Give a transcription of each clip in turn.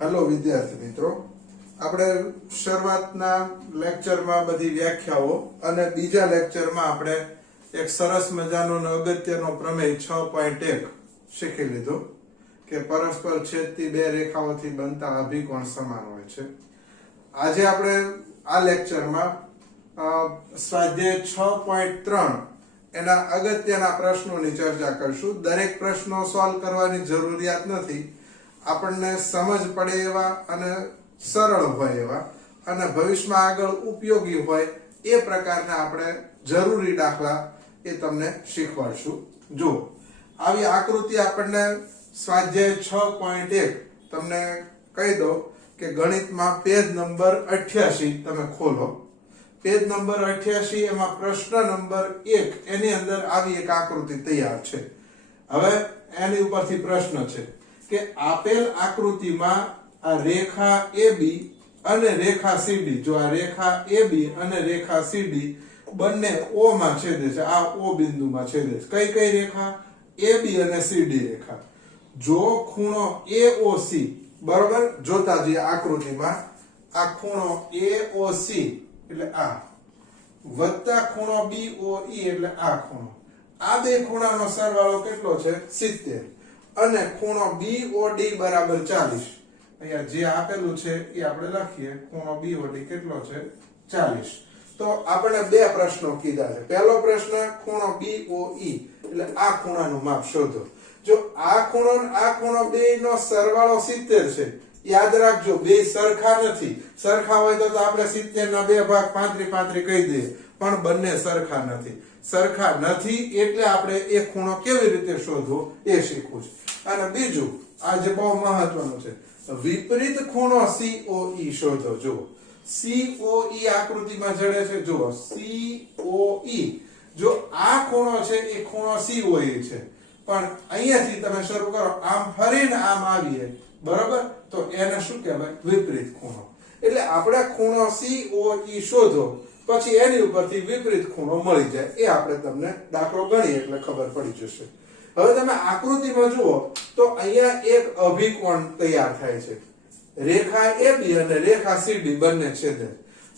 Hello વિદ્યાર્થી મિત્રો, આપણે શરૂઆતના લેક્ચરમાં બધી વ્યાખ્યાઓ અને બીજા લેક્ચરમાં આપણે એક સરસ મજાનો અને અગત્યનો પ્રમેય 6.1 શીખી લીધો કે પરસ્પર છેદતી બે રેખાઓથી બનતા અભિકોણ સમાન હોય છે. આજે આપણે આ લેક્ચરમાં સ્વાધ્યાય 6.3 એના અગત્યના પ્રશ્નોની ચર્ચા કરશું. દરેક પ્રશ્નો સોલ્વ કરવાની જરૂરિયાત નથી, આપણને સમજ પડે એવા અને સરળ હોય એવા અને ભવિષ્યમાં આગળ ઉપયોગી હોય એ પ્રકારના આપણે જરૂરી દાખલા એ તમને શીખવાડશું. જો આવી આકૃતિ આપણને સ્વાધ્યાય 6.1 તમને કહી દો કે ગણિતમાં પેજ નંબર 88 તમે ખોલો. પેજ નંબર 88 એમાં પ્રશ્ન નંબર 1 એની અંદર આવી એક આકૃતિ તૈયાર છે. હવે એની ઉપરથી પ્રશ્ન છે કે આપેલ આકૃતિમાં આ રેખા AB અને રેખા CD, જો આ રેખા AB અને રેખા CD બંને O માં છેદે છે, આ O બિંદુમાં છેદે છે. કઈ કઈ રેખા? AB અને CD રેખા. જો ખૂણો AOC, બરોબર, જોતા જઈએ આકૃતિમાં, આ ખૂણો AOC એટલે આ વત્તા ખૂણો BOE એટલે આ ખૂણો, આ બે ખૂણાનો સરવાળો કેટલો છે? 70. અને ખૂણો BOD બરાબર 40. અહીંયા જે આપેલું છે એ આપણે લખીએ. ખૂણો BOD કેટલો છે? 40. તો આપણે બે પ્રશ્નો કીધા છે. પહેલો પ્રશ્ન ખૂણો BOE એટલે આ ખૂણાનું માપ શોધો. જો આ ખૂણો અને આ ખૂણો બેયનો સરવાળો 70 છે, યાદ રાખજો બે સરખા નથી. સરખા હોય તો આપણે 70 ના બે ભાગ 35 કહી દઈએ, પણ બંને સરખા નથી. સરખા નથી એટલે આપણે એ ખૂણો કેવી રીતે શોધવો એ શીખવું છે. અને બીજું આ જે બહુ મહત્વનું છે, વિપરીત ખૂણો COE શોધો. જુઓ COE આકૃતિમાં જડે છે. જુઓ COE, જો આ ખૂણો છે એ ખૂણો COE છે, પણ અહીંયાથી તમે શરૂ કરો, આમ ફરીને આમ આવીએ, બરોબર, તો એને શું કહેવાય? વિપરીત ખૂણો. એટલે આપણે ખૂણો COE શોધો, પછી એની ઉપરથી વિપરીત ખૂણો મળી જાય. એ આપણે તમને દાખલો ગણીએ એટલે ખબર પડી જશે. હવે તમે આકૃતિમાં જુઓ તો અહીંયા એક અભિકોણ તૈયાર થાય છે. રેખા AB અને રેખા CD બંને છેદે.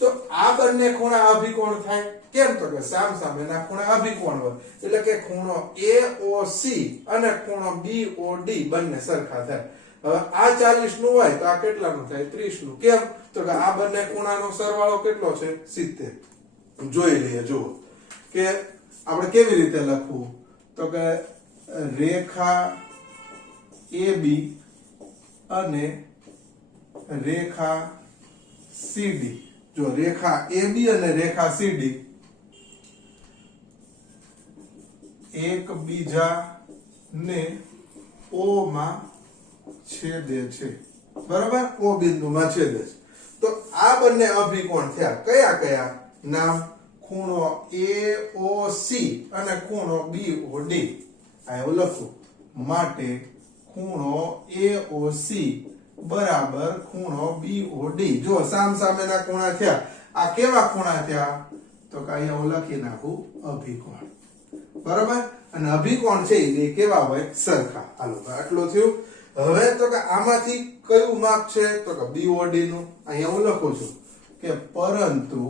તો આ બંને ખૂણા અભિકોણ થાય. કેમ? તો કે સામસામેના ખૂણા અભિકોણ હોય એટલે કે ખૂણો AOC અને ખૂણો BOD બંને સરખા થાય. હવે આ 40 નું હોય તો આ કેટલાનું થાય? 30 નું. કેમ? તો કે આ બંને ખૂણાનો સરવાળો કેટલો છે? 70. જોઈ લઈએ. જુઓ કે આપણે કેવી રીતે લખવું. તો કે રેખા AB અને રેખા CD, જો રેખા AB અને રેખા CD એકબીજાને O માં છેદે છે, બરાબર, O બિંદુમાં છેદે છે. તો આ બંને અભિકોણ થયા. કયા કયા? નામ ખૂણો AOC અને ખૂણો BOD. આ એવું લખું. માટે ખૂણો AOC બરાબર ખૂણો BOD. જો સામસામેના ખૂણા થયા. આ કેવા ખૂણા થયા? તો કે અહીંયા હું લખી નાખું અભિકોણ, બરાબર. અને અભિકોણ છે એ કેવા હોય? સરખા. હાલો, આટલું થયું. હવે તો કે આમાંથી કયું માપ છે? તો કે BOD નું. અહીંયા હું લખું છું કે પરંતુ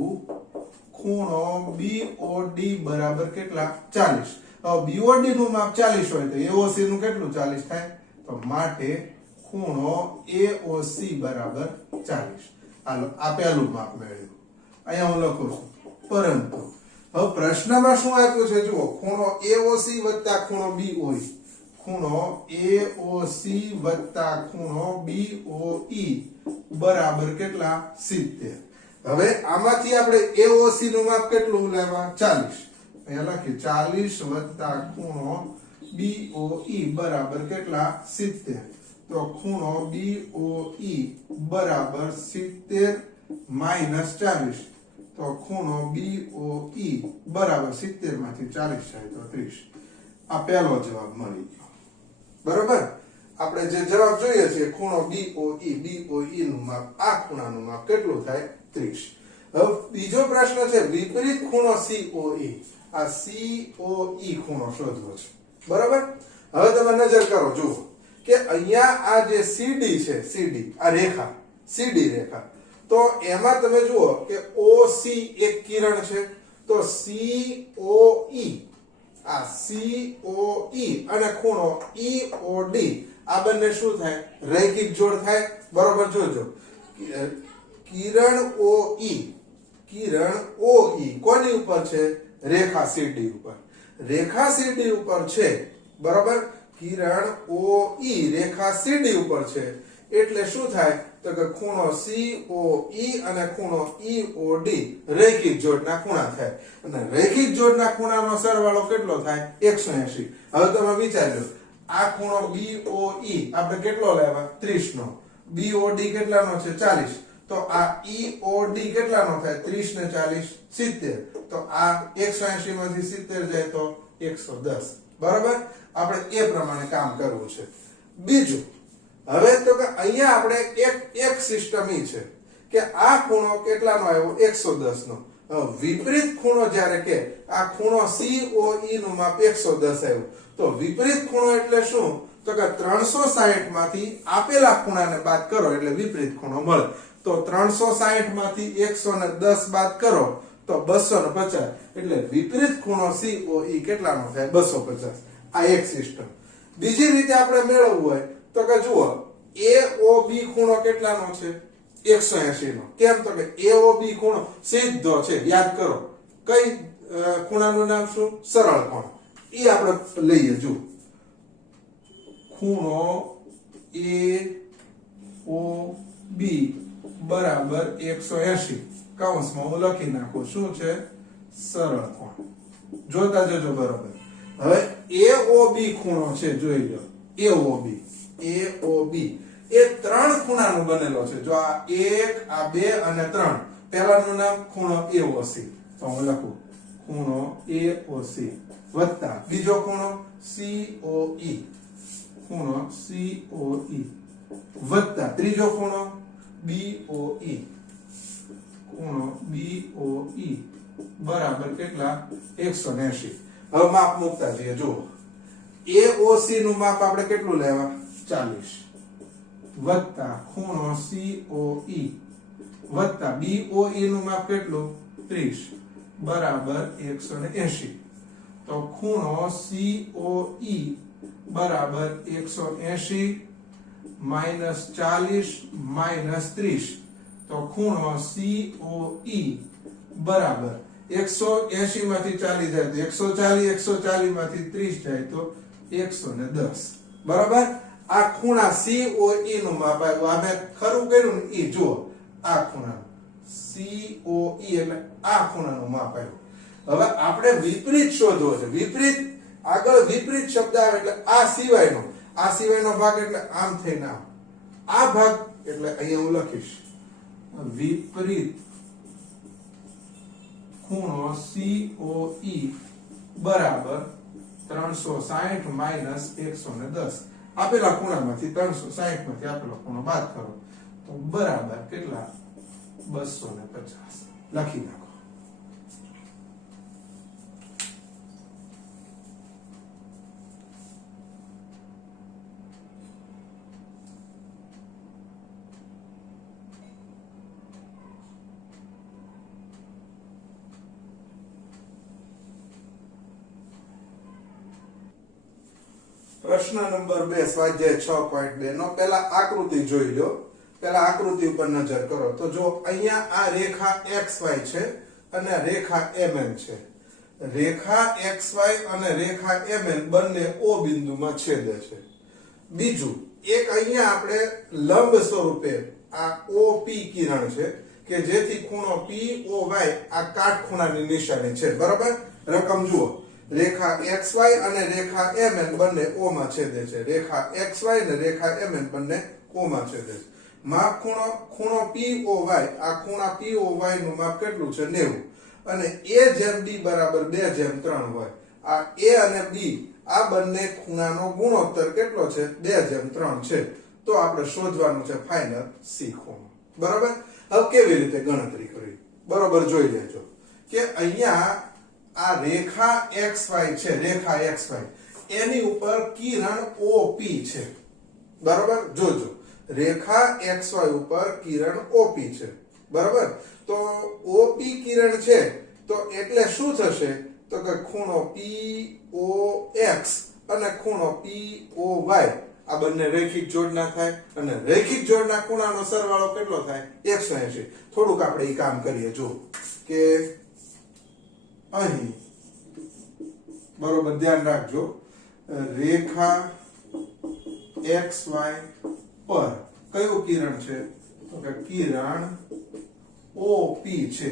ખૂણો BOD બરાબર કેટલા? 40. હવે BOD નું માપ 40 હોય તો AOC નું કેટલું 40 થાય? તો માટે ખૂણો AOC બરાબર 40. હાલો, આ પહેલું માપ મેળવ્યું. અહીંયા હું લખું છું પરંતુ. હવે પ્રશ્નમાં શું આપ્યું છે? જુઓ, ખૂણો AOC વત્તા ખૂણો BOE. ખૂણો AOC વત્તા ખૂણો BOE બરાબર કેટલા? 70. હવે આમાંથી આપણે AOC નું માપ કેટલું લેવા? 40. અહીંયા લખી 40 વત્તા ખૂણો BOE બરાબર કેટલા? 70. તો ખૂણો BOE બરાબર 70 માઈનસ 40. તો ખૂણો BOE બરાબર 70 માંથી 40 જાય તો 30. આ પહેલો જવાબ મળી ગયો, બરોબર. આપણે જે જવાબ જોઈએ છે ખૂણો BOE નું માપ, આ ખૂણાનું માપ કેટલું થાય? 30. હવે બીજો પ્રશ્ન છે વિપરીત ખૂણો COE. આ COE ખૂણો શોધવો છે, બરાબર. હવે તમે નજર કરો, જુઓ કે અહીંયા આ જે સીડી છે, સીડી આ રેખા, સીડી રેખા, તો એમાં તમે જુઓ કે OC એક કિરણ છે, તો COE, આ COE અને ખૂણો EOD આ બંને શું થાય? રૈખિક જોડ થાય. બરોબર જોજો, કિરણ OE કોની ઉપર છે? રેખા CD ઉપર. રેખા CD ઉપર છે, બરોબર. કિરણ OE રેખા CD ઉપર છે એટલે શું થાય? તો કે ખૂણો COE અને ખૂણો EOD રૈખિક જોડના ખૂણા થાય. અને રૈખિક જોડના ખૂણાનો સરવાળો કેટલો થાય? 180. હવે તમે વિચારજો, આ ખૂણો BOE આપણે કેટલો લેવા? 30 નો. BOD કેટલાનો છે? 40. તો આ EOD કેટલાનો થાય? 30 ને 40 70. તો આ 180 માંથી 70 જાય તો 110. બરાબર. આપણે એ પ્રમાણે કામ કરવું છે. બીજું, હવે તો કે અહીંયા આપણે એક સિસ્ટમ ઈ છે કે આ ખૂણો કેટલાનો આવ્યો? 110 નો. વિપરીત ખૂણો જ્યારે કે આ ખૂણો COE નું માપ 110 આવ્યું, તો વિપરીત ખૂણો એટલે શું? તો કે 360 માંથી આપેલા ખૂણાને બાદ કરો એટલે વિપરીત ખૂણો મળે. તો 360 માંથી 110 બાદ કરો તો 250. એટલે વિપરીત ખૂણો COE કેટલાનો થાય? 250. આ એક સિસ્ટમ. બીજી રીતે આપણે મેળવવું હોય તો કે જુઓ, AOB ખૂણો કેટલાનો છે? 180 નો. કેમ? તો કે AOB ખૂણો સીધો છે. યાદ કરો, કઈ ખૂણાનું નામ શું? સરળ કોણ. એ આપણે લઈએ. જુઓ, ખૂણો AOB બરાબર 180 કૌંસમાં હું લખી નાખું. શું છે? સરળ કોણ. જોતા જજો બરાબર. હવે AOB ખૂણો છે, જોઈ લો. AOB એ ત્રણ ખૂણાનું બનેલો છે. જો આ 1, આ 2 અને 3. પહેલાનું નામ ખૂણો AOC, તો હું લખું ખૂણો AOC વત્તા બીજો ખૂણો COE, ખૂણો COE વત્તા ત્રીજો ખૂણો BOE, ખૂણો BOE બરાબર કેટલા? 180. હવે માપ મૂકતા જઈએ. જુઓ, AOC નું માપ આપણે કેટલું લેવા? 40 વત્તા ખૂણો COE વત્તા BOE નું માપ કેટલું? 30 બરાબર 180. તો ખૂણો COE બરાબર 180 માઈનસ 40 માઈનસ 30. તો ખૂણો COE બરાબર 180 માંથી 40 જાય તો 140 માંથી 30 જાય તો 110. બરાબર. આ ખૂણા COE નું માપ આવ્યું. આ મેં ખરું કર્યું ને ઈ જુઓ, આ ખૂણા COE એટલે આ ખૂણાનું માપ આવ્યું. હવે આપણે વિપરીત શોધવો છે. વિપરીત, આગળ વિપરીત શબ્દ આવે એટલે આ સિવાયનો ભાગ એટલે આમ થઈને આમ. આ ભાગ એટલે અહીંયા હું લખીશ વિપરીત ખૂણો COE બરાબર 360 માઈનસ 110. આપેલા ખૂણામાંથી 360 માંથી આપેલો ખૂણો બાદ કરો તો બરાબર કેટલા? 250. લખી નાખો. પ્રશ્ન નંબર 2 સ્વાધ્યાય 6.2 નો પહેલા આકૃતિ જોઈ લો. પહેલા આકૃતિ ઉપર નજર કરો તો જો અહીંયા આ રેખા XY છે અને રેખા MN છે. રેખા XY અને રેખા MN બંને O બિંદુમાં છેદે છે. બીજું એક અહીંયા આપણે લંબ સ્વરૂપે આ OP કિરણ છે કે જેથી ખૂણો POY આ કાટખૂણાની નિશાની છે. બરાબર. રકમ જુઓ, રેખા XY અને રેખા MN બંને O માં છેદે છે. રેખા XY અને રેખા MN બંને O માં છેદે છે. માપ ખૂણો POY, આ ખૂણા POY નું માપ કેટલું છે? 90. અને A/B બરાબર 2/3 હોય. આ A અને B આ બંને ખૂણાનો ગુણોત્તર કેટલો છે? 2/3 છે. તો આપણે શોધવાનું છે ફાઇનલ C ખૂણો. બરાબર. હવે કેવી રીતે ગણતરી કરવી? બરાબર જોઈ લેજો કે અહીંયા આ રેખા XY છે, રેખા XY એની ઉપર કિરણ OP છે. બરાબર, જોજો રેખા XY ઉપર કિરણ OP છે, બરાબર. તો OP કિરણ છે તો એટલે શું થશે તો કે ખૂણો POX અને ખૂણો POY આ બંને રેખિક જોડના થાય અને રેખિક જોડના ખૂણાનો સરવાળો કેટલો થાય 180. થોડુંક આપણે એ કામ કરીએ. જો કે અહીં બરોબર ધ્યાન રાખજો, રેખા XY પર કયું કિરણ છે તો કે કિરણ OP છે,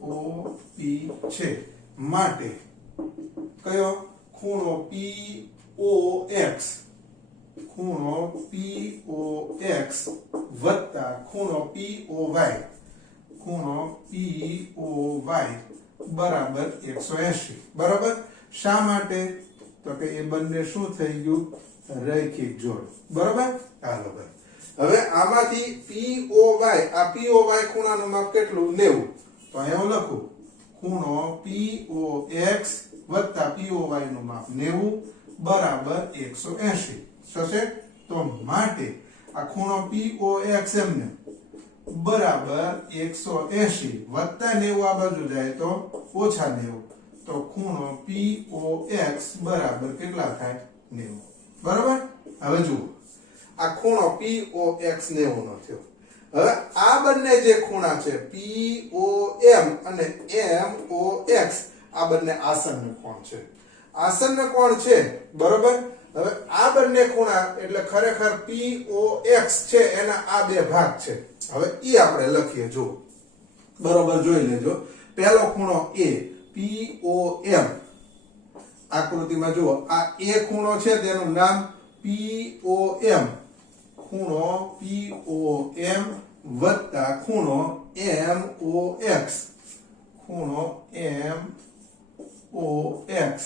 OP છે માટે કયો ખૂણો POX, ખૂણો POX વત્તા ખૂણો POY, ખૂણો POY બરાબર 180. બરાબર. શા માટે તો કે એ બંને શું થઈ ગયું રૈખિક જોડ. બરાબર. હાલો ભાઈ, હવે આમાંથી POY, આ POY ખૂણાનું માપ કેટલું 90. તો અહીંયા હું લખું ખૂણો POX વત્તા POY નું માપ 90 બરાબર 180 થશે. તો માટે આ ખૂણો POX એમને બરાબર 180 વત્તા 90 આ બાજુ જાય તો ઓછા 90. તો ખૂણો POX બરાબર કેટલા થાય 90. બરાબર. હવે જુઓ આ ખૂણો POX 90 નો થયો. હવે આ બંને જે ખૂણા છે POM અને MOX આ બંને આસન્ન કોણ છે, આસન્ન કોણ છે. બરોબર. હવે આ બંને ખૂણા એટલે ખરેખર POX છે એના આ બે ભાગ છે. હવે ઈ આપણે લખીએ. જો બરોબર જોઈ લેજો. પહેલો ખૂણો A POM આકૃતિમાં જુઓ આ A ખૂણો છે તેનું નામ POM, ખૂણો POM વત્તા ખૂણો MOX, ખૂણો MOX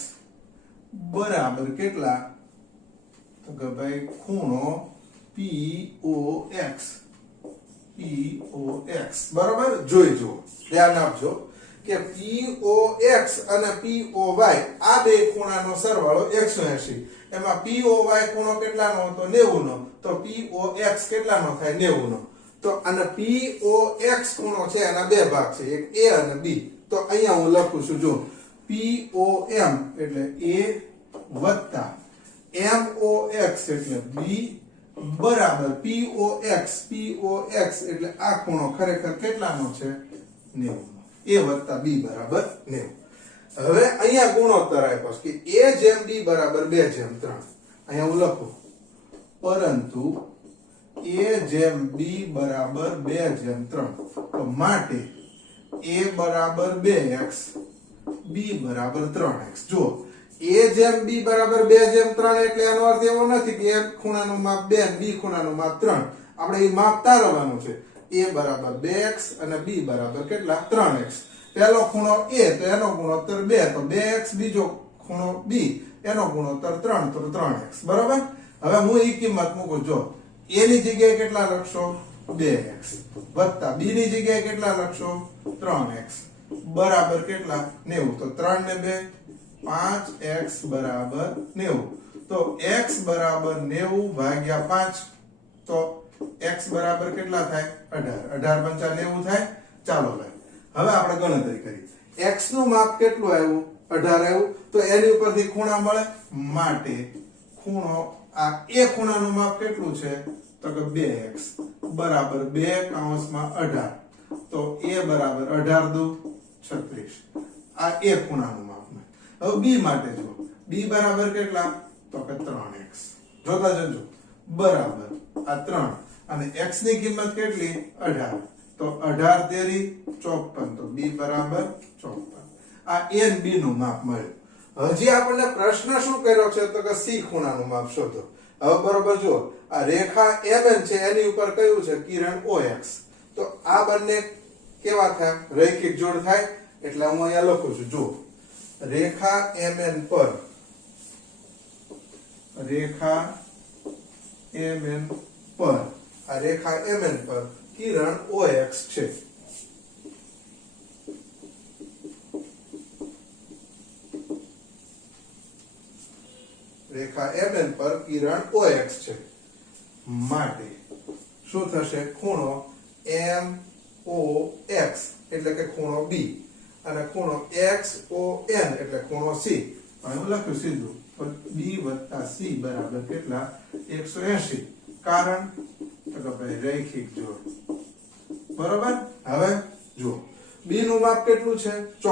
બરાબર કેટલા તો કે ભાઈ ખૂણો POX, POX બરાબર. જોઈ જુઓ, ધ્યાન આપજો કે POX અને POY આ બે ખૂણાનો સરવાળો 180. એમાં POY ખૂણો કેટલાનો હતો 90 નો, તો POX કેટલાનો થાય 90 નો. તો અને POX ખૂણો છે એના બે ભાગ છે, એક A અને B. તો અહીંયા હું લખું છું જો POM એટલે A વત્તા MOX એટલે B બરાબર POX એટલે આ ખૂણો ખરેખર કેટલાનો છે 90 નો. A વત્તા B બરાબર 90. હવે અહીંયા ગુણોત્તર આપ્યો છે કે A જેમ B બરાબર 2:3. અહીંયા હું લખું પરંતુ A જેમ B બરાબર 2:3. તો માટે A બરાબર 2x, B બરાબર 3x. જો A જેમ B બરાબર 2:3 એટલે એનો અર્થ એવો નથી કે A ખૂણાનું માપ 2 અને B ખૂણાનું માપ 3. આપણે એ માપ તારવવાનું છે. A બરાબર 2x અને B બરાબર કેટલા 3x. પહેલો ખૂણો A તો એનો ગુણોત્તર 2, તો 2x. બીજો ખૂણો B એનો ગુણોત્તર 3, તો 3x. બરાબર. હવે હું એ કિંમત મૂકું. જો A ની જગ્યાએ કેટલા લખશો 2x વત્તા B ની જગ્યાએ કેટલા લખશો 3x બરાબર કેટલા 90. તો 3 ને 2 5x બરાબર 90. તો x બરાબર 90 ભાગ્યા 5. તો x બરાબર કેટલા થાય 18. 18 × 5 90 થાય. ચાલો ભાઈ હવે આપણે ગણતરી કરી. x નું માપ કેટલું આવ્યું 18 આવ્યું. તો એની ઉપરથી ખૂણા મળે માટે ખૂણો આ A ખૂણાનું માપ કેટલું છે તો કે 2x બરાબર 2/18. તો A બરાબર 18 દુ 36. આ A ખૂણાનું માપ. હવે B માટે જો B બરાબર કેટલા તો કે 3x. જોતા જજો બરાબર આ 3 અને x ની કિંમત કેટલી 18. તો 18 તેરી 54. તો B બરાબર 54. આ A અને B નું માપ મળ્યું. હજી આપણને પ્રશ્ન શું કર્યો છે તો કે C ખૂણાનું માપ શોધો. હવે બરોબર જુઓ આ રેખા MN છે એની ઉપર કયું છે કિરણ OX. તો આ બંને કેવા થાય રૈખિક જોડ થાય. એટલે હું અહીંયા લખું છું જુઓ રેખા MN પર, રેખા MN પર આ રેખા MN પર કિરણ OX છે. રેખા MN પર કિરણ OX છે. માટે શું થશે ખૂણો MOX એટલે કે ખૂણો B અને ખૂણો XON એટલે ખૂણો C હું લખ્યું સીધું B + C બરાબર કેટલા 180 કારણ તો કે ભાઈ રૈખિક જોડ બરાબર હવે જો B નું માપ કેટલું છે 54 તો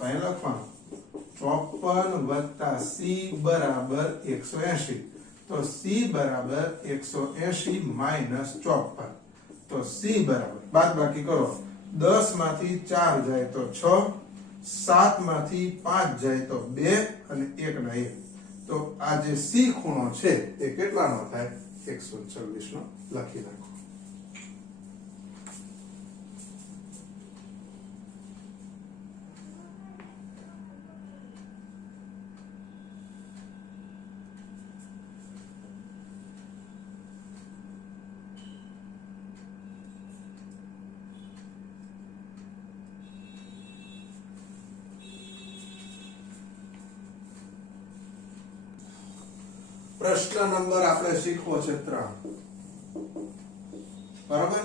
અહીં લખવાનું 54 + C બરાબર 180 તો C બરાબર 180 - 54 તો C બરાબર બાદબાકી કરો 10 માંથી 4 જાય તો 6 7 માંથી 5 જાય તો 2 અને 1 ના 1 તો આ જે C ખૂણો છે એ કેટલાનો થાય 126 નો લખી નાખો પ્રશ્ન નંબર આપણે શીખવો છે 3 બરાબર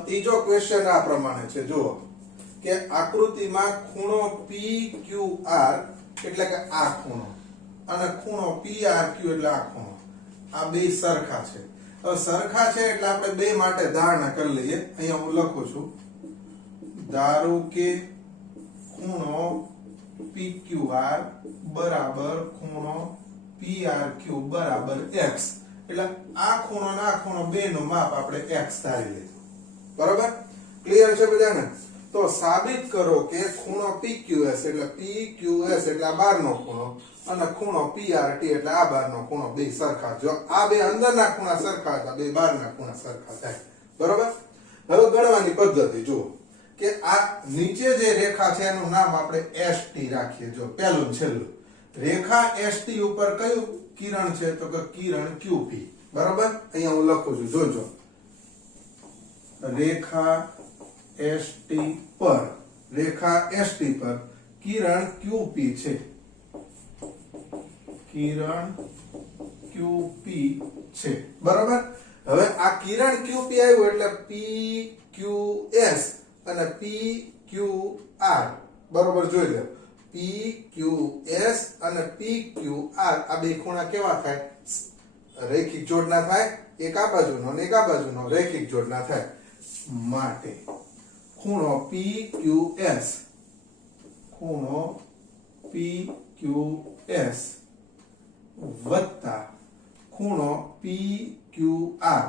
ત્રીજો ક્વેશ્ચન આ પ્રમાણે છે જુઓ કે આકૃતિમાં ખૂણો PQR એટલે કે આ ખૂણો અને ખૂણો PRQ એટલે આ ખૂણો આ બે સરખા છે હવે સરખા છે એટલે આપણે બે માટે ધારણા કરી લઈએ અહીંયા હું લખું છું ધારો કે ખૂણો PQR બરાબર ખૂણો PRQ બરાબર x એટલે આ ખૂણો અને આ ખૂણો બેનું માપ આપણે x ધારી લીધું બરાબર ક્લિયર છે બધાને તો સાબિત કરો કે ખૂણો PQS એટલે PQS એટલે આ બહારનો ખૂણો અને ખૂણો PRT એટલે આ બહારનો ખૂણો બે સરખા જો આ બે અંદરના ખૂણા સરખા હતા બે બહારના ખૂણા સરખા થાય બરાબર હવે ગણવાની પદ્ધતિ જુઓ કે આ નીચે જે રેખા છે એનું નામ આપણે ST રાખીએ જો પહેલું છેલ્લું રેખા ST ઉપર કયું કિરણ છે તો કે કિરણ QP બરાબર અહીંયા હું લખું છું જોજો રેખા ST પર કિરણ QP છે કિરણ QP છે બરાબર હવે આ કિરણ QP આવ્યું એટલે PQS અને PQR બરાબર જોઈ લો PQS અને PQR આ બે ખૂણા કેવા થાય રૈખિક જોડના થાય એક આ બાજુનો અને એક આ બાજુનો રૈખિક જોડના થાય માટે ખૂણો PQS વત્તા ખૂણો PQR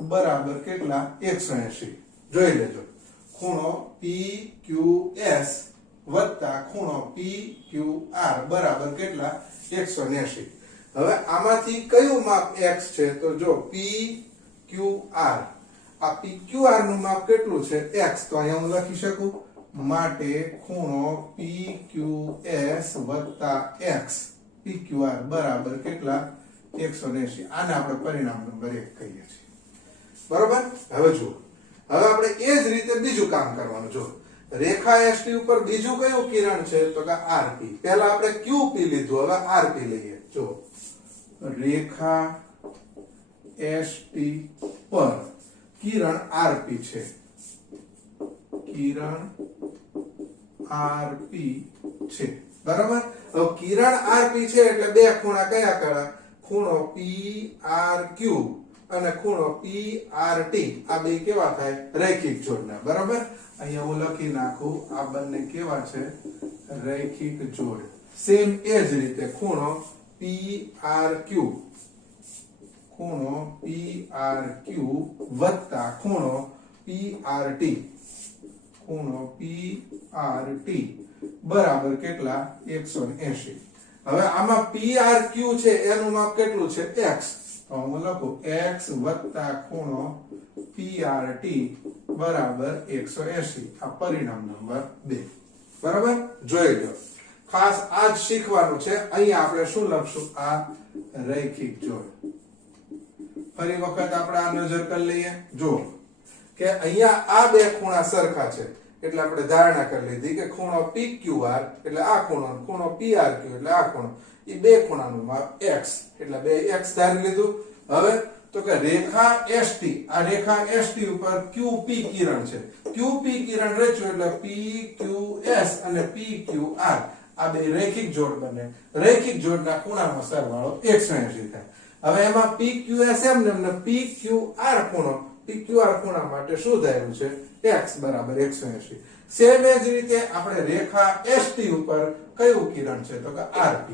બરાબર કેટલા 180 જોઈ લેજો ખૂણો PQS વત્તા ખૂણો PQR બરાબર કેટલા 180 હવે આમાંથી કયું માપ x છે તો જો PQR આ PQR નું માપ કેટલું છે x તો અહીંયા હું લખી શકું માટે ખૂણો PQS વત્તા x PQR બરાબર કેટલા 180 આને આપણે પરિણામ નંબર 1 કહીએ છીએ બરોબર હવે જુઓ હવે આપણે એ જ રીતે બીજું કામ કરવાનું જો રેખા ST ઉપર બીજું કયું કિરણ છે તો કે RP પહેલા આપણે QP લીધું હવે RP લઈએ જો રેખા ST પર કિરણ RP છે બરાબર હવે કિરણ RP છે એટલે બે ખૂણા કયા કરા ખૂણો PRQ અને ખૂણો PRT આ બે કેવા થાય રૈખિક જોડના બરાબર અહીંયા હું લખી નાખું આ બંને કેવા છે રૈખિક જોડ સેમ એ જ રીતે ખૂણો PRQ વત્તા ખૂણો PRT બરાબર કેટલા 180 હવે આમાં PRQ છે એનું માપ કેટલું છે x તો હું લખું x વત્તા ખૂણો PRT બરાબર 180 આ પરિણામ નંબર 2 બરાબર જોઈ લો ખાસ આજ શીખવાનું છે અહીંયા આપણે શું લખશું આ રૈખિક જોડ ફરી વખત આપણે આ નજર કરી લઈએ જો કે અહીંયા આ બે ખૂણા સરખા છે એટલે આપણે ધારણા કરી લીધી કે ખૂણો PQR એટલે આ ખૂણો, ખૂણો PRQ એટલે આ ખૂણો, એ બે ખૂણાનું માપ x એટલે બે x ધારી લીધું. હવે તો કે રેખા ST, આ રેખા ST ઉપર QP કિરણ છે. QP કિરણ રચ્યું એટલે PQS અને PQR આ બે રેખિક જોડ બને. રેખિક જોડના ખૂણાનો સરવાળો 180 થાય. હવે એમાં PQS એમને PQR ખૂણો, PQR ખૂણા માટે શું ધાર્યું છે? x બરાબર 180. સેમ એ જ રીતે આપણે રેખા ST ઉપર કયું કિરણ છે? તો કે RP.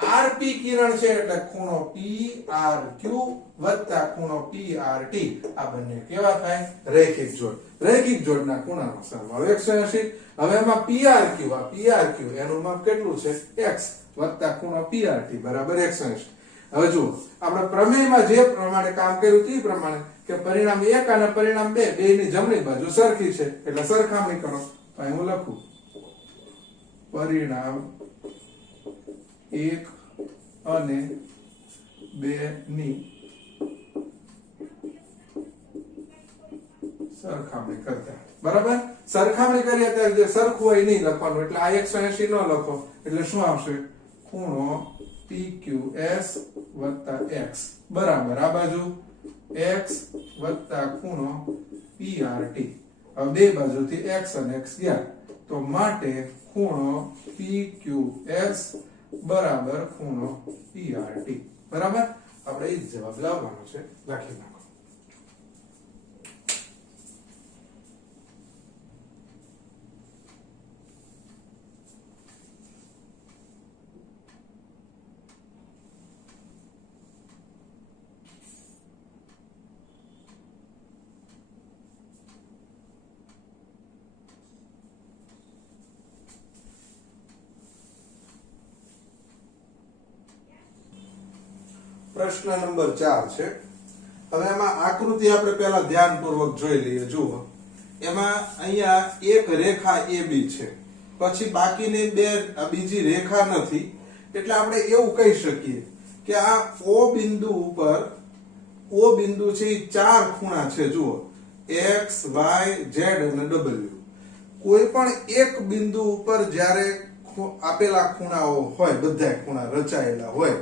RP કિરણ છે એટલે ખૂણો PRQ વત્તા ખૂણો PRT આ બંને કેવા થાય? રેખિક જોડ. રેખિક જોડના ખૂણાનો સરવાળો 180. હવે એમાં PRQ, આ PRQ એનું માપ કેટલું છે? x વત્તા ખૂણો PRT બરાબર 180. હવે જુઓ, આપણે પ્રમેયમાં જે પ્રમાણે કામ કર્યું તે પ્રમાણે કે પરિણામ 1 અને પરિણામ 2 બેયની જમણી બાજુ સરખી છે એટલે સરખામણી કરો. તો અહીં હું લખું પરિણામ 1 અને 2 ની સરખામણી કરતા. બરાબર? સરખામણી કરીએ ત્યારે જે સરખું હોય નહીં લખવાનું એટલે આ 180 ન લખો એટલે શું આવશે? ખૂણો PQS વત્તા x બરાબર આ બાજુ x વત્તા ખૂણો PRT. હવે બે બાજુથી x અને x ગયા તો માટે ખૂણો PQS બરાબર ખૂણો PRT. બરાબર? આપણે એ જ જવાબ લાવવાનો છે. લખી નાખો. પ્રશ્ન નંબર 4 છે. હવે એમાં આકૃતિ આપણે પહેલા ધ્યાનપૂર્વક જોઈ લઈએ. જુઓ, એમાં અહીંયા એક રેખા AB છે, પછી બાકીની બે બીજી રેખા નથી, એટલે આપણે એવું કહી શકીએ કે આ O બિંદુ ઉપર, O બિંદુ છે એ ચાર ખૂણા છે. જુઓ, x, y, z અને w. કોઈ પણ એક બિંદુ ઉપર જ્યારે આપેલા ખૂણાઓ હોય, બધા ખૂણા રચાયેલા હોય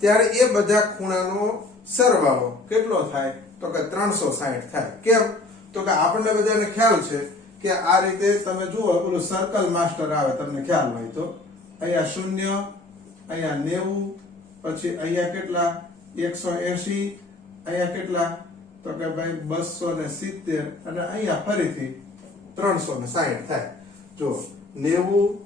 ત્યારે એ બધા ખૂણાનો સરવાળો કેટલો થાય? તો કે 360 થાય. કેમ? તો કે આપણને બધાને ખ્યાલ છે કે આ રીતે તમે જુઓ, ઓલું સર્કલ માસ્ટર આવે તમને ખ્યાલ હોય તો અહીંયા 0, અહીંયા 90, પછી અહીંયા કેટલા? 180, અહીંયા કેટલા? તો કે ભાઈ 270 અને અહીંયા ફરીથી 360 થાય. જો 90,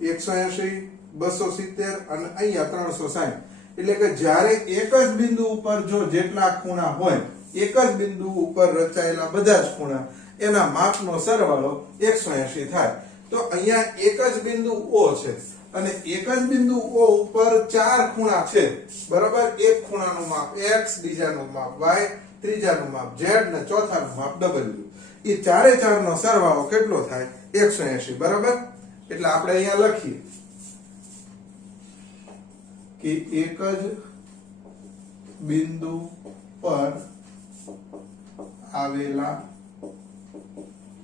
180, 270 અને અહીંયા 360. એટલે કે જ્યારે એક જ બિંદુ ઉપર જો જેટલા ખૂણા હોય, એક જ બિંદુ ઉપર રચાયેલા બધા જ ખૂણા, એના માપનો સરવાળો 180 થાય. તો અહીંયા એક જ બિંદુ O છે અને એક જ બિંદુ O ઉપર ચાર ખૂણા છે. બરાબર? એક ખૂણાનું માપ x, બીજાનું માપ y, ત્રીજાનું માપ z અને ચોથાનું માપ w. એ ચારે ચારનો સરવાળો કેટલો થાય? 180. બરાબર? એટલે આપણે અહીંયા લખીએ કે એક જ બિંદુ પર આવેલા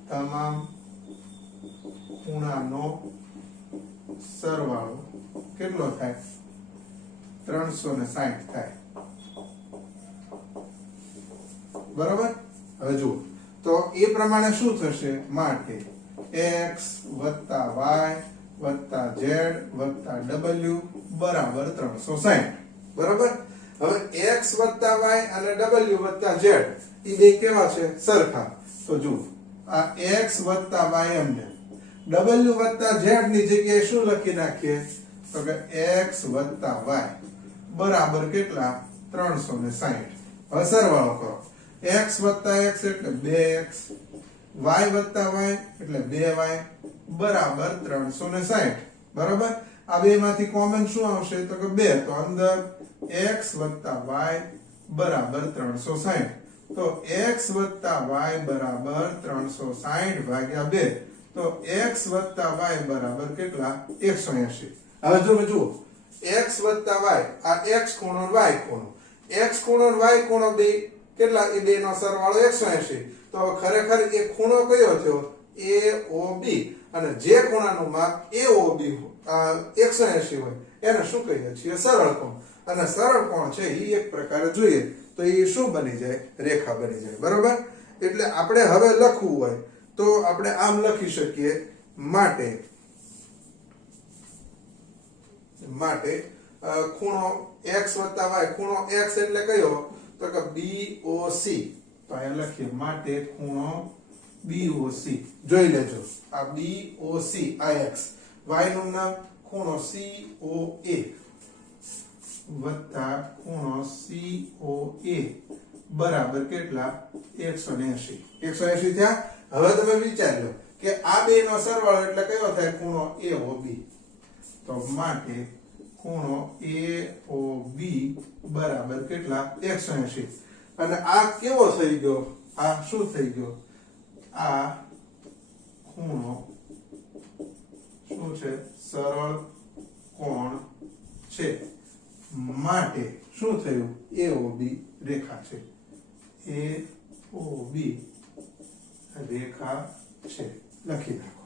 તમામ ખૂણાનો સરવાળો કેટલો થાય? 360 થાય. બરાબર? હવે જુઓ, તો એ પ્રમાણે શું થશે? માટે x વત્તા y વત્તા z વત્તા w બરાબર 360. બરાબર? હવે x વત્તા y અને w વત્તા z એ બે કેવા છે? સરખા. તો જુઓ, આ x વત્તા y એમને w વત્તા z ની જગ્યાએ શું લખી નાખીએ? તો કે x વત્તા y બરાબર કેટલા? 360. હવે સરવાળો કરો. x વત્તા x એટલે 2x, y વત્તા y એટલે 2y બરાબર 360. બરાબર? આ બે માંથી કોમન શું આવશે? તો કે 2. તો અંદર x વત્તા y બરાબર 360. તો x વત્તા y બરાબર 360 ભાગ્યા 2. તો x વત્તા y બરાબર કેટલા? 180. હવે જુઓ, x વત્તા y, આ x ખૂણો y ખૂણો, x ખૂણો y ખૂણો બે કેટલા? એ બે નો સરવાળો 180. તો ખરેખર એ ખૂણો કયો થયો? AOB અને જે ખૂણાનું માપ AOB 180 હોય એને શું કહીએ છીએ સરળ કોણ અને સરળ કોણ છે એ એક પ્રકારે જોઈએ તો એ શું બની જાય રેખા બની જાય બરોબર એટલે આપણે હવે લખવું હોય તો આપણે આમ લખી શકીએ માટે ખૂણો x + y ખૂણો x એટલે કયો તો કે BOC તો અહીંયા લખીએ માટે ખૂણો BOC જોઈ લેજો આ BOC આ x y નું નામ ખૂણો COA વત્તા ખૂણો COA બરાબર કેટલા 180 થયા હવે તમે વિચાર લો કે આ બે નો સરવાળો એટલે કયો થાય ખૂણો AOB તો માટે ખૂણો AOB બરાબર કેટલા 180 અને આ કેવો થઈ ગયો આ શું થઈ ગયો આ ખૂણો શું છે સરળ કોણ છે માટે શું થયું AOB રેખા છે AOB રેખા છે લખી નાખો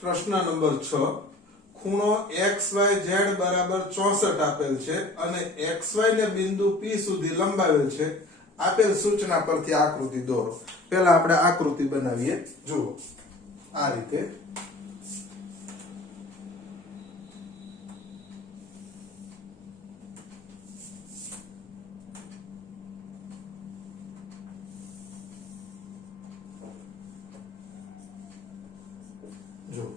પ્રશ્ન નંબર 6 ખૂણો XYZ બરાબર 64 આપેલ છે અને XY ને બિંદુ P સુધી લંબાવેલ છે આપેલ સૂચના પરથી આકૃતિ દોરો પહેલા આપણે આકૃતિ બનાવીએ જુઓ આ રીતે જો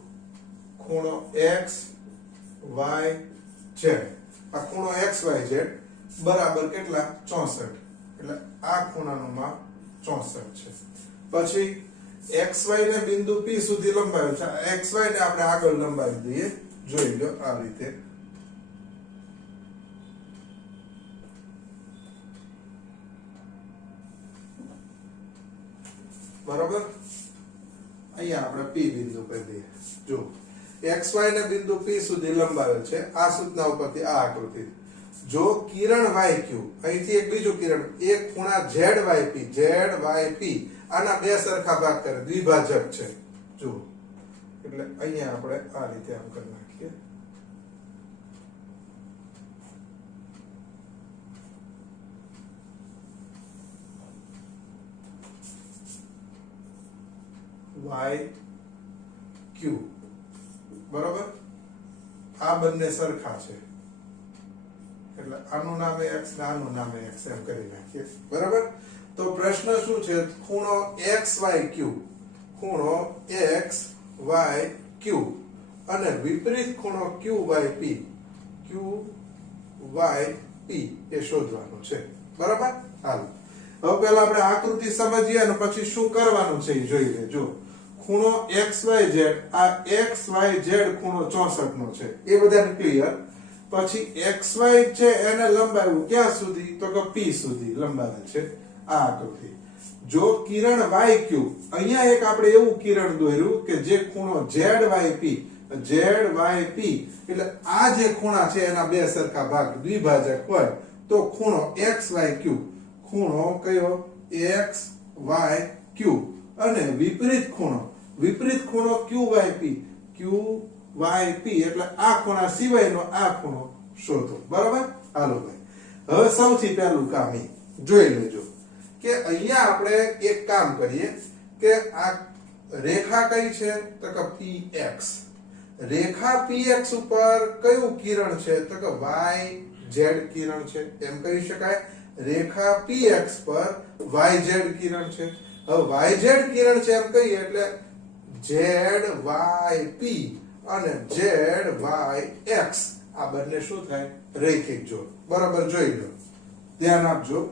ખૂણો XYZ આ ખૂણો XYZ બરાબર કેટલા 64 એટલે આ ખૂણાનું માપ 64 છે પછી XY ને બિંદુ P સુધી લંબાવ્યું છે XY ને આપણે આગળ લંબાવી દઈએ જોઈ લો આ રીતે બરાબર અહીંયા આપણે P બિંદુ કરી દઈએ જો XY ને બિંદુ P સુધી લંબાવેલ છે આ સૂચના ઉપરથી આ આકૃતિ જો કિરણ YQ અહીંથી એક બીજું કિરણ એક ખૂણા ZYP આના બે સરખા ભાગ કરે દ્વિભાજક છે જો એટલે અહીંયા આપણે આ રીતે આમ કરી નાખીએ YQ બરોબર આ બંને સરખા છે એટલે આનું નામ x ને આનું નામ x એમ કરી નાખીએ બરાબર તો પ્રશ્ન શું છે ખૂણો XYQ ખૂણો XYQ અને વિપરીત ખૂણો QYP એ શોધવાનું છે બરાબર હાલો હવે પહેલા આપણે આકૃતિ સમજીએ અને પછી શું કરવાનું છે એ જોઈ લેજો ખૂણો XYZ આ XYZ ખૂણો 64 નો છે એ બધાને ક્લિયર પછી XY છે એને લંબાવ્યું ક્યાં સુધી તો કે P સુધી લંબાવેલ છે આ આકૃતિ જો કિરણ YQ અહીંયા એક આપણે એવું કિરણ દોર્યું કે જે ખૂણો ZYP એટલે આ જે ખૂણા છે એના બે સરખા ભાગ દ્વિભાજક હોય તો ખૂણો XYQ ખૂણો કયો XYQ અને વિપરીત ખૂણો QYP એટલે આ ખૂણા સિવાયનો આ ખૂણો શોધો બરાબર હાલો ભાઈ હવે સૌથી પહેલું કામ એ જોઈ લેજો કે અહીંયા આપણે એક કામ કરીએ કે આ રેખા કઈ છે તો કે PX રેખા PX ઉપર કયું કિરણ છે તો કે YZ કિરણ છે એમ કહી શકાય રેખા PX પર YZ કિરણ છે હવે YZ કિરણ છે એમ કહીએ એટલે ZYP અને ZYX આ બંને શું થાય રૈખિક જોડ બરાબર જોઈ લો ધ્યાન આપજો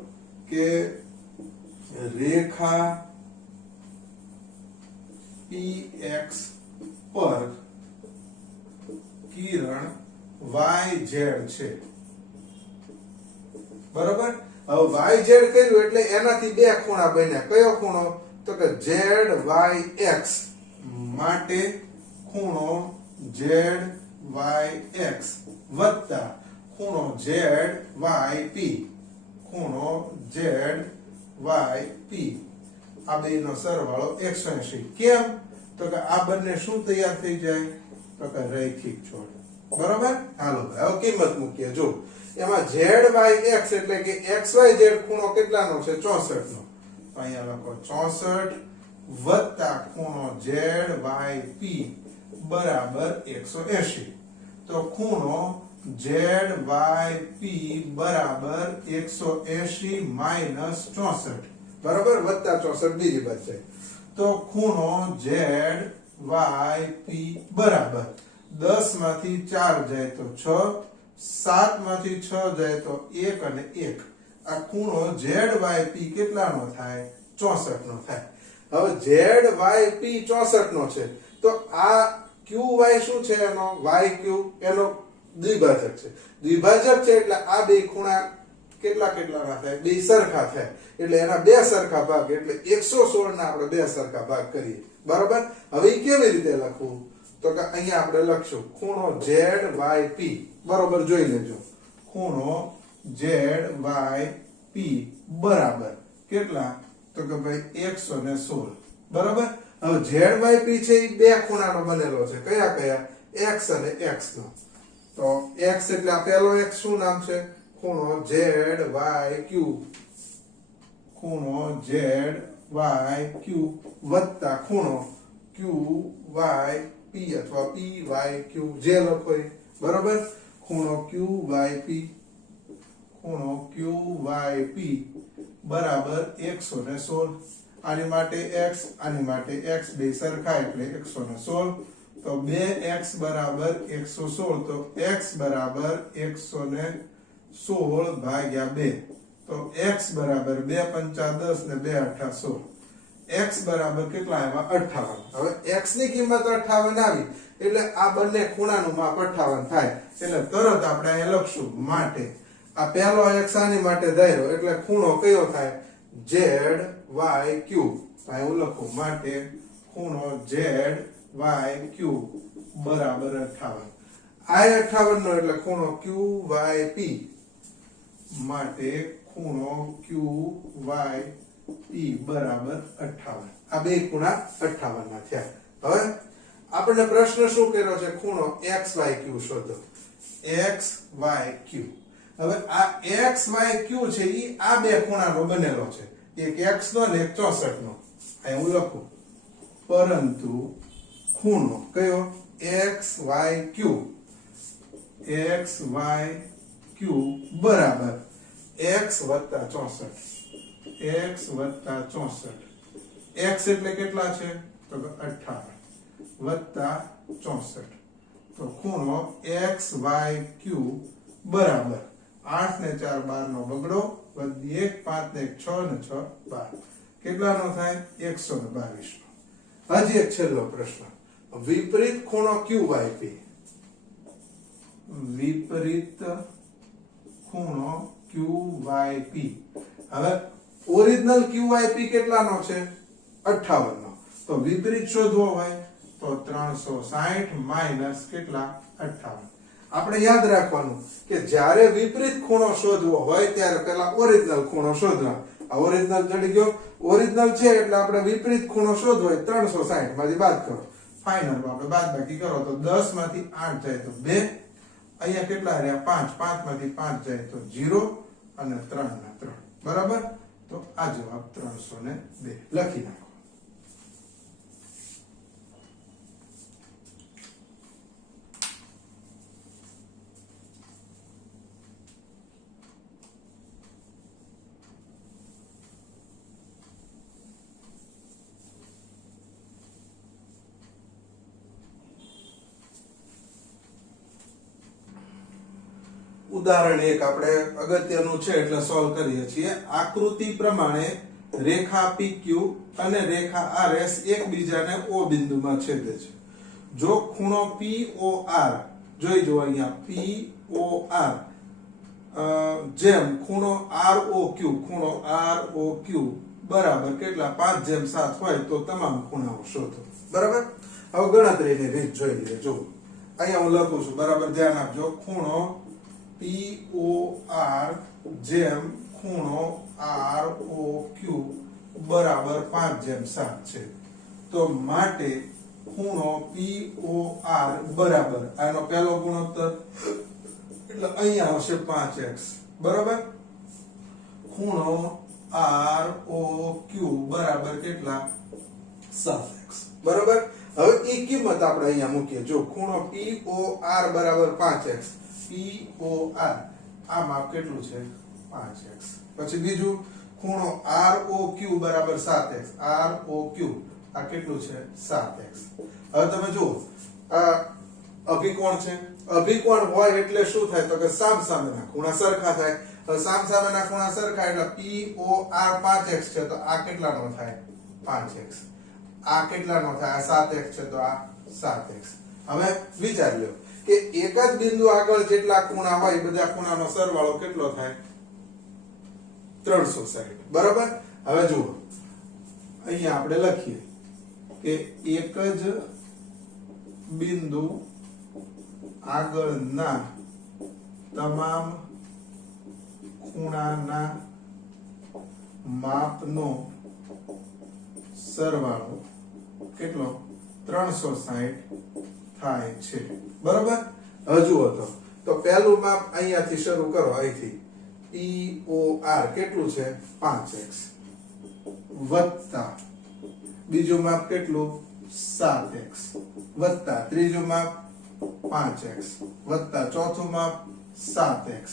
કે રેખા PX પર કિરણ YZ છે બરાબર હવે y z કર્યું એટલે એનાથી બે ખૂણા બન્યા. કયો ખૂણો? તો કે z y x માટે ખૂણો z y x વત્તા ખૂણો z y p ખૂણો z y p આ બેનો સરવાળો 180. કેમ? તો કે આ બંને શું તૈયાર થઈ જાય? તો કે રૈખિક જોડ. બરોબર? હાલો હવે કિંમત મૂકીએ. જો એમાં z y x એટલે કે x y z ખૂણો કેટલાનો છે? 64 નો. તો અહીંયા લખો 64 વત્તા ખૂણો z y p બરાબર 180. તો ખૂણો z y p બરાબર 180 માઈનસ 64. બરાબર? વત્તા 64 બીજી બાજુ જાય. તો ખૂણો z y p બરાબર 10 માંથી 4 જાય તો 6, 7 માંથી 6 જાય તો 1 અને 1. આ ખૂણો z y p કેટલાનો થાય? 64 નો થાય. હવે z y p 64 નો છે તો આ q y શું છે? એનો y q એનો દ્વિભાજક છે. દ્વિભાજક છે એટલે આ બે ખૂણા કેટલા કેટલાના થાય? બે સરખા થાય. એટલે એના બે સરખા ભાગ એટલે 116 ના આપણે બે સરખા ભાગ કરીએ. બરાબર? હવે ઈ કેવી રીતે લખવું? તો કે અહીંયા આપણે લખશું ખૂણો z y p. બરોબર જોઈ લેજો. ખૂણો z y p બરાબર કેટલા? તો કે ભાઈ 116. બરાબર? હવે z y p છે એ બે ખૂણાનો બનેલો છે. કયા કયા? x અને x નો. તો x એટલે આ પહેલો x શું નામ છે? ખૂણો z y q ખૂણો z y q વત્તા ખૂણો q y p અથવા p y q જે લખો એ. બરોબર? ખૂણો q y p ખૂણો q y p બરાબર 116. આની માટે x આની માટે x બે સરખા એટલે 116. તો 2x બરાબર 116. તો x બરાબર 116 ભાગ્યા 2. તો x બરાબર 2 પંચા 10 ને 2 અઠા 16. x બરાબર કેટલા આવ્યા? 58. હવે x ની કિંમત 58 આવી એટલે આ બંને ખૂણાનું માપ 58 થાય. એટલે તરત આપણે અહીં લખશું માટે આ પહેલો x આની માટે ધાર્યો એટલે ખૂણો કયો થાય? z y q. અહીં હું લખું માટે ખૂણો z y q બરાબર 58. આ 58 નો એટલે ખૂણો q y p માટે ખૂણો q y p બરાબર 58. આ બે ખૂણા 58 ના થયા. હવે આપણને પ્રશ્ન શું કર્યો છે? ખૂણો x y q શોધો. x y q. હવે આ x y q છે ઈ આ બે ખૂણાનો બનેલો છે. એક x નો ને એક 64 નો. અહીં હું લખું પરંતુ ખૂણો કયો? x y q. x y q બરાબર x વત્તા 64. x વત્તા 64. x એટલે કેટલા છે? તો 58 વત્તા 64. તો ખૂણો x y q બરાબર 8 ને 4 12 નો બગડો વધી 1 5 ને 1 6 ને 6 12. કેટલાનો થાય? 122 નો. હજી એક છેલ્લો પ્રશ્ન. વિપરીત ખૂણો QYP. વિપરીત ખૂણો QYP. હવે ઓરિજિનલ QYP કેટલાનો છે? 58 નો. તો વિપરીત શોધવો હોય તો 360 માઈનસ કેટલા? 58. આપણે યાદ રાખવાનું કે જ્યારે વિપરીત ખૂણો શોધવો હોય ત્યારે પહેલા ઓરિજિનલ ખૂણો શોધવાનો. આ ઓરિજિનલ જડી ગયો. ઓરિજિનલ છે એટલે આપણે વિપરીત ખૂણો શોધવો હોય 360 માંથી બાદ કરો. ફાઇનલ આપણે બાદબાકી કરો તો 10 માંથી 8 જાય તો 2. અહીંયા કેટલા રહ્યા? 5. 5 માંથી 5 જાય તો 0 અને 3 ના 3. બરાબર? તો આ જવાબ 302 લખી નાખો. ઉદાહરણ 1 આપણે અગત્યનું છે એટલે સોલ્વ કરીએ છીએ. આકૃતિ પ્રમાણે રેખા PQ અને રેખા RS એકબીજાને O બિંદુમાં છેદે છે. જો ખૂણો POR જોઈ જો અહીંયા POR જેમ ખૂણો ROQ બરાબર કેટલા 5/7 હોય તો તમામ ખૂણાઓ શોધો. બરાબર. હવે ગણતરીની રીત જોઈ લઈએ. જો અહીંયા હું લખું છું, બરાબર ધ્યાન આપજો. ખૂણો POR જેમ ખૂણો ROQ બરાબર 5/7 છે. તો માટે ખૂણો POR બરાબર આનો પહેલો ગુણોત્તર એટલે અહીંયા આવશે 5x. બરાબર. ખૂણો ROQ બરાબર કેટલા 7x. બરાબર. હવે એ કિંમત આપણે અહીંયા મૂકીએ. જો ખૂણો POR બરાબર 5x, POR આ માપ કેટલું છે 5x. પછી બીજું ખૂણો ROQ બરાબર 7x, ROQ આ કેટલું છે 7x. હવે તમે જુઓ આ અભિકોણ છે. અભિકોણ હોય એટલે શું થાય તો કે સામસામેના ખૂણા સરખા થાય. હવે સામસામેના ખૂણા સરખા એટલે POR 5x છે તો આ કેટલાનો થાય 5x. આ કેટલાનો થાય આ 7x છે તો આ 7x. હવે વિચાર લ્યો કે એક જ બિંદુ આગળ જેટલા ખૂણા હોય બધા ખૂણાનો સરવાળો કેટલો થાય 360. બરાબર. હવે જુઓ અહીંયા આપણે લખીએ કે એક જ બિંદુ આગળના તમામ ખૂણાના માપનો સરવાળો કેટલો 360 થાય છે. બરાબર. હવે જુઓ તો પહેલું માપ અહીંયાથી શરૂ કરો. અહીંથી POR કેટલું છે 5x વત્તા બીજું માપ કેટલું 7x વત્તા ત્રીજું માપ 5x વત્તા ચોથું માપ 7x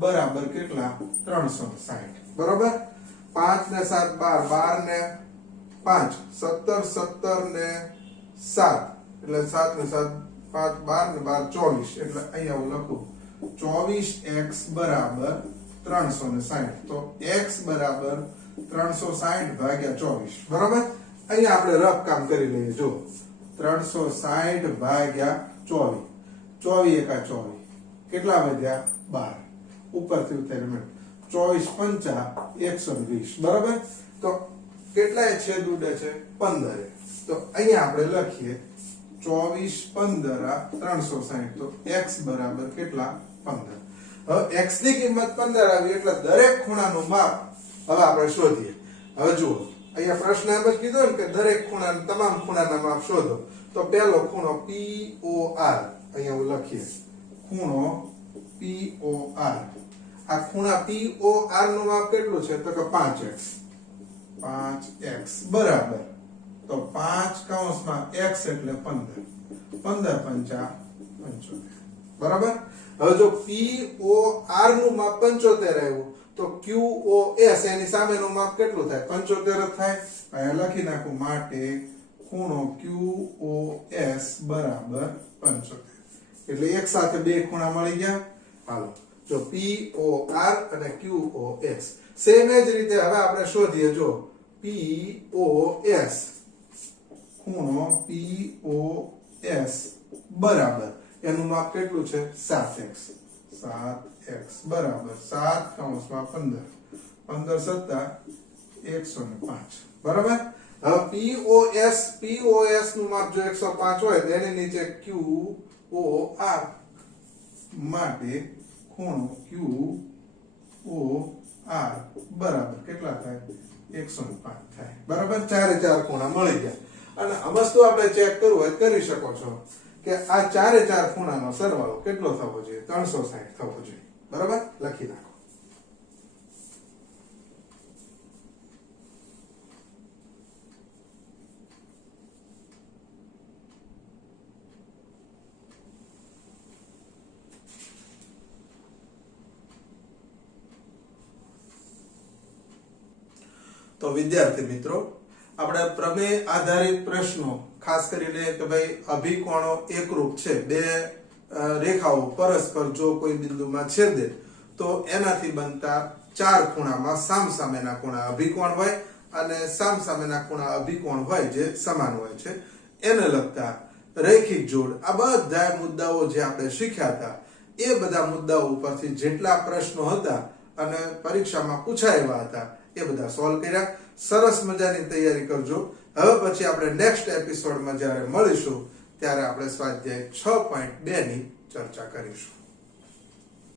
બરાબર કેટલા 360. બરાબર. 5 ને 7 12, 12 ને 5 17, 17 ને 7 એટલે 7 ને 7 5 12 ને 12 24 એટલે અહીંયા હું લખું 24x બરાબર 360. તો x બરાબર 360 ભાગ્યા 24. બરાબર. અહીંયા આપણે રફ કામ કરી લઈએ. જો 360 ભાગ્યા 24, 24 એકા 24 કેટલા વધ્યા 12. ઉપરથી ઉતારી મેં 24 5 120. બરાબર. તો કેટલાય છેદ ઉડે છે 15. તો અહીંયા આપણે લખીએ 24 15 360. તો x બરાબર કેટલા 15. હવે x ની કિંમત 15 આવી એટલે દરેક ખૂણાનું માપ હવે આપણે શોધીએ. હવે જુઓ અહીંયા પ્રશ્ન એમ જ કીધો ને કે દરેક ખૂણા તમામ ખૂણાના માપ શોધો. તો પહેલો ખૂણો POR અહીંયા હું લખીએ ખૂણો POR. આ ખૂણા POR નું માપ કેટલું છે તો કે 5x. 5x બરાબર તો 5 કૌંસમાં x એટલે 15, 15 પંચા 75. બરાબર. હવે જો POR નું માપ 75 આવ્યું તો QOS એની સામેનું માપ કેટલું થાય 75 જ થાય. અહીંયા લખી નાખું માટે ખૂણો QOS બરાબર 75. એટલે એક સાથે બે ખૂણા મળી ગયા. હાલો જો POR અને QOS સેમ જ રીતે હવે આપણે શોધીએ. જો POS ખૂણો POS બરાબર એનું માપ કેટલું છે 7x. 7x બરાબર 7 કૌંસમાં 15, 15 સત્તા 105. બરાબર. હવે POS નું માપ જો 105 હોય તો એની નીચે QOR માટે ખૂણો QOR બરાબર કેટલા થાય 105 થાય. બરાબર. ચારે ચાર ખૂણા મળી ગયા. અને આ વસ્તુ આપણે ચેક કરવું હોય કરી શકો છો કે આ ચારે ચાર ખૂણાનો સરવાળો કેટલો થવો જોઈએ 360 થવો જોઈએ. બરાબર. લખી નાખો. તો વિદ્યાર્થી મિત્રો આપણે પ્રમેય આધારિત પ્રશ્નો ખાસ કરીને કે ભાઈ અભિકોણો એકરૂપ છે, બે રેખાઓ પરસ્પર જો કોઈ બિંદુમાં છેદે તો એનાથી બનતા ચાર ખૂણામાં સામસામેના ખૂણા અભિકોણ હોય અને સામસામેના ખૂણા અભિકોણ હોય જે સમાન હોય છે એને લગતા રૈખિક જોડ આ બધા મુદ્દાઓ જે આપણે શીખ્યા હતા એ બધા મુદ્દાઓ ઉપરથી જેટલા પ્રશ્નો હતા અને પરીક્ષામાં પૂછાયેલા હતા એ બધા સોલ્વ કર્યા. સરસ મજાની તૈયારી કરજો. હવે પછી આપણે નેક્સ્ટ એપિસોડમાં જ્યારે મળીશું ત્યારે આપણે સ્વાધ્યાય 6.2 ની ચર્ચા કરીશું.